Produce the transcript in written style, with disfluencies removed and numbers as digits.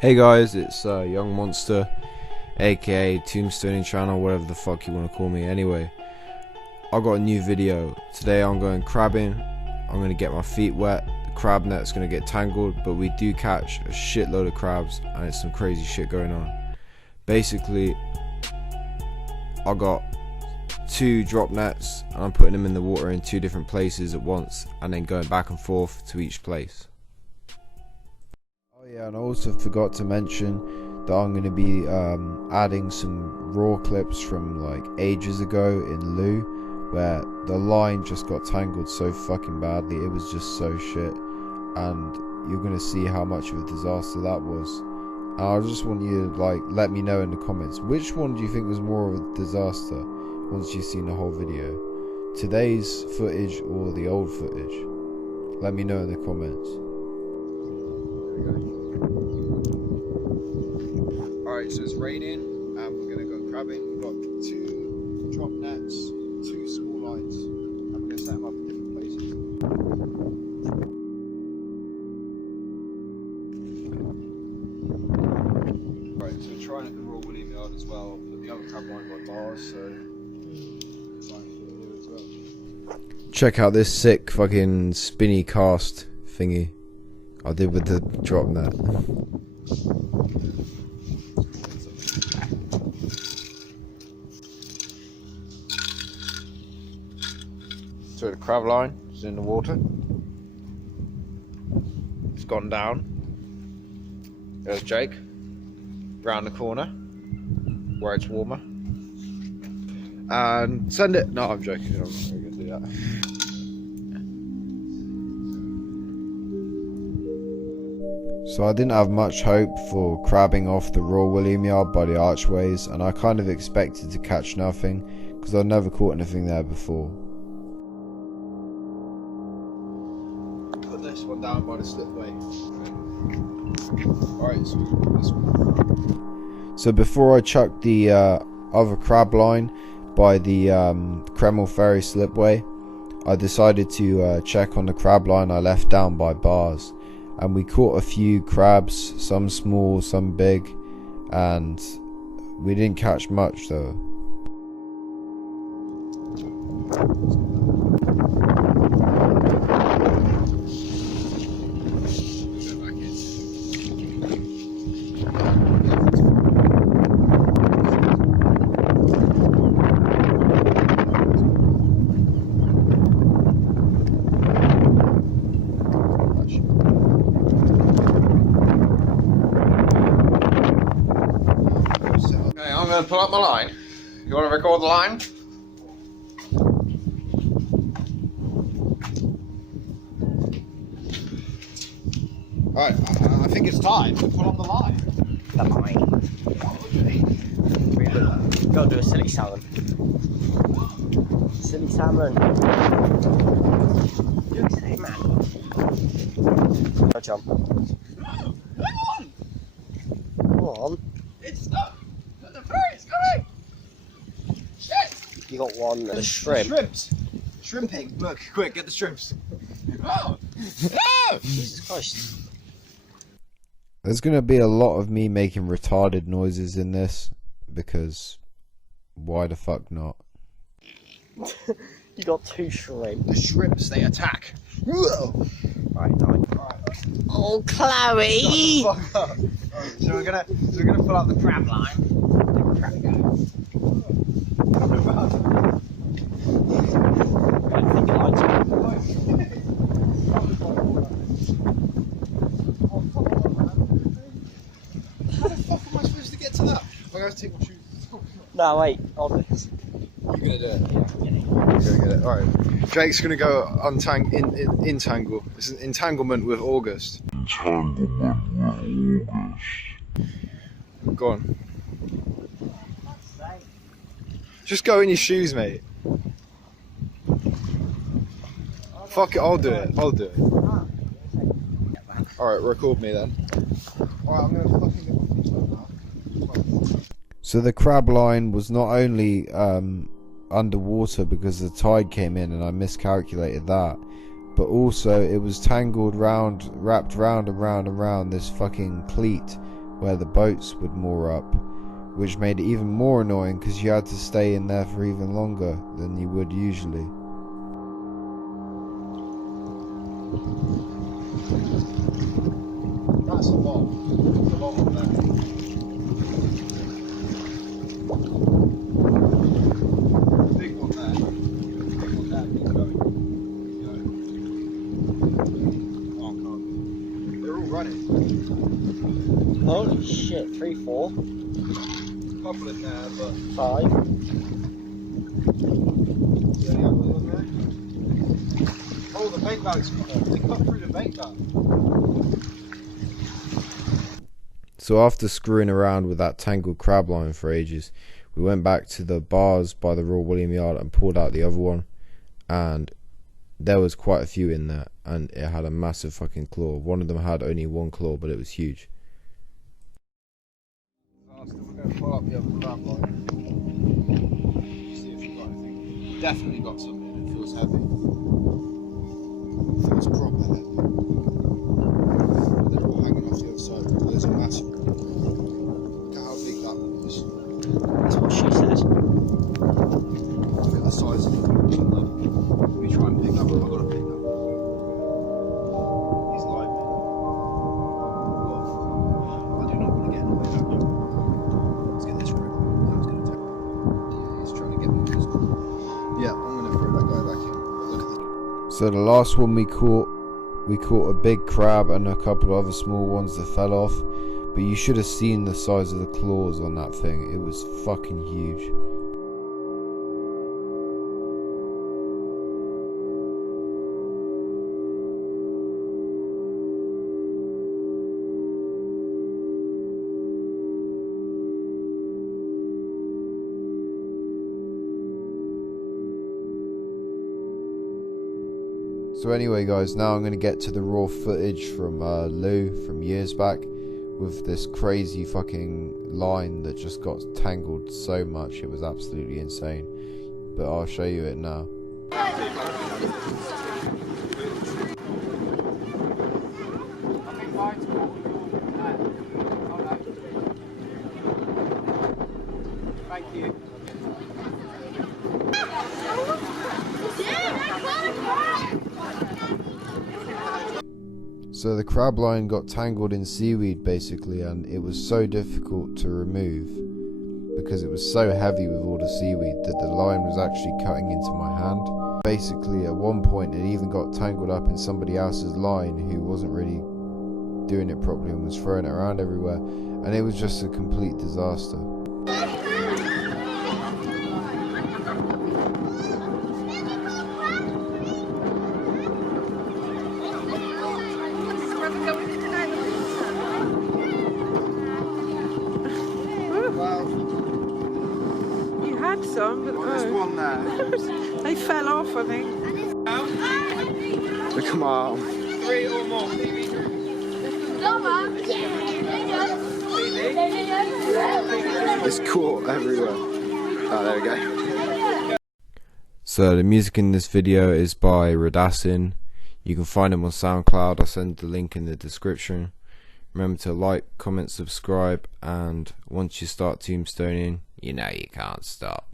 Hey guys, it's Young Monster, aka Tombstoning Channel, whatever the fuck you want to call me. Anyway, I got a new video. Today I'm going crabbing. I'm going to get my feet wet. The crab net's going to get tangled, but we do catch a shitload of crabs and it's some crazy shit going on. Basically, I got 2 drop nets and I'm putting them in the water in 2 different places at once and then going back and forth to each place. Yeah, and I also forgot to mention that I'm going to be adding some raw clips from like ages ago in Lou, where the line just got tangled so fucking badly. It was just so shit, and you're going to see how much of a disaster that was. And I just want you to like let me know in the comments, which one do you think was more of a disaster once you've seen the whole video? Today's footage or the old footage? Let me know in the comments. Alright, so it's raining and we're going to go crabbing. We've got 2 drop nets, 2 small lines, and we're going to set them up in different places. Right, so we're trying at the raw William yard as well, but the other crab line got bars, so as well. Check out this sick fucking spinny cast thingy I did with the drop net. So the crab line is in the water. It's gone down. There's Jake round the corner where it's warmer. And send it. No, I'm joking. I'm not going to do that. So I didn't have much hope for crabbing off the raw William yard by the archways, and I kind of expected to catch nothing because I'd never caught anything there before. Put this one down by the slipway. Alright, so this one. So before I chucked the other crab line by the Kreml Ferry slipway, I decided to check on the crab line I left down by bars. And we caught a few crabs, some small, some big, and we didn't catch much though. I'm going to pull up my line. You want to record the line? Alright, I think it's time to pull up the line. The line. Gotta do a silly salmon. Silly salmon. You say, man. Go jump. Hang on! Come on. It's stuck! The ferry's coming! Shit! You got one. The shrimp. Shrimps! Shrimping! Look, quick, get the shrimps. Oh! Oh! Jesus Christ. There's going to be a lot of me making retarded noises in this, because why the fuck not? You got 2 shrimp. The shrimps, they attack. Whoa! Right, done. Right. Oh, Chloe! Fuck up. So we're gonna pull out the crab line. Crab go. I think it likes it. How the fuck am I supposed to get to that? I'm gonna take my shoes. No, wait. Hold this. You're gonna do it. You're gonna get it. Alright. Jake's gonna go entangle. It's an entanglement with August. Go on. Just go in your shoes, mate. Fuck it, I'll do it. I'll do it. Alright, record me then. Alright, I'm gonna fucking get my feet wet now. So the crab line was not only underwater because the tide came in and I miscalculated that, but also it was tangled round, wrapped round and round and round this fucking cleat where the boats would moor up, which made it even more annoying because you had to stay in there for even longer than you would usually. That's a lot. There's a lot on there. Big one there. Big one there. Keep going. Keep going. Oh, God. They're all running. Holy shit, 3, 4, Couple in there, but 5. is there any others on there? Oh, the bait bag's cut off. They cut through the bait bag. So after screwing around with that tangled crab line for ages, we went back to the bars by the Royal William Yard and pulled out the other one, and there was quite a few in there, and it had a massive fucking claw. One of them had only one claw, but it was huge. We're going to pull up the other crab line. See if you've got anything. Definitely got something. It feels heavy. It feels proper heavy. They're all hanging off the other side. There's a massive one. Look at how big that one is. That's what she said. Look at the size of it. Let me try and pick that one. I've got to pick that one. He's live. I do not want to get in the way of that one. Let's get this right. That was going to take. He's trying to get me. Yeah, I'm going to throw that guy back in. Look at the. So the last one we caught a big crab and a couple of other small ones that fell off, but you should have seen the size of the claws on that thing. It was fucking huge. So anyway guys, now I'm going to get to the raw footage from Lou from years back with this crazy fucking line that just got tangled so much it was absolutely insane. But I'll show you it now. Thank you. So the crab line got tangled in seaweed basically, and it was so difficult to remove because it was so heavy with all the seaweed that the line was actually cutting into my hand. Basically at one point it even got tangled up in somebody else's line who wasn't really doing it properly and was throwing it around everywhere, and it was just a complete disaster. You had some, but There's one there. they fell off, I think. Come on. 3 or more. It's caught everywhere. Oh, there we go. So the music in this video is by Radassin. You can find him on SoundCloud. I'll send the link in the description. Remember to like, comment, subscribe, and once you start tombstoning, you know you can't stop.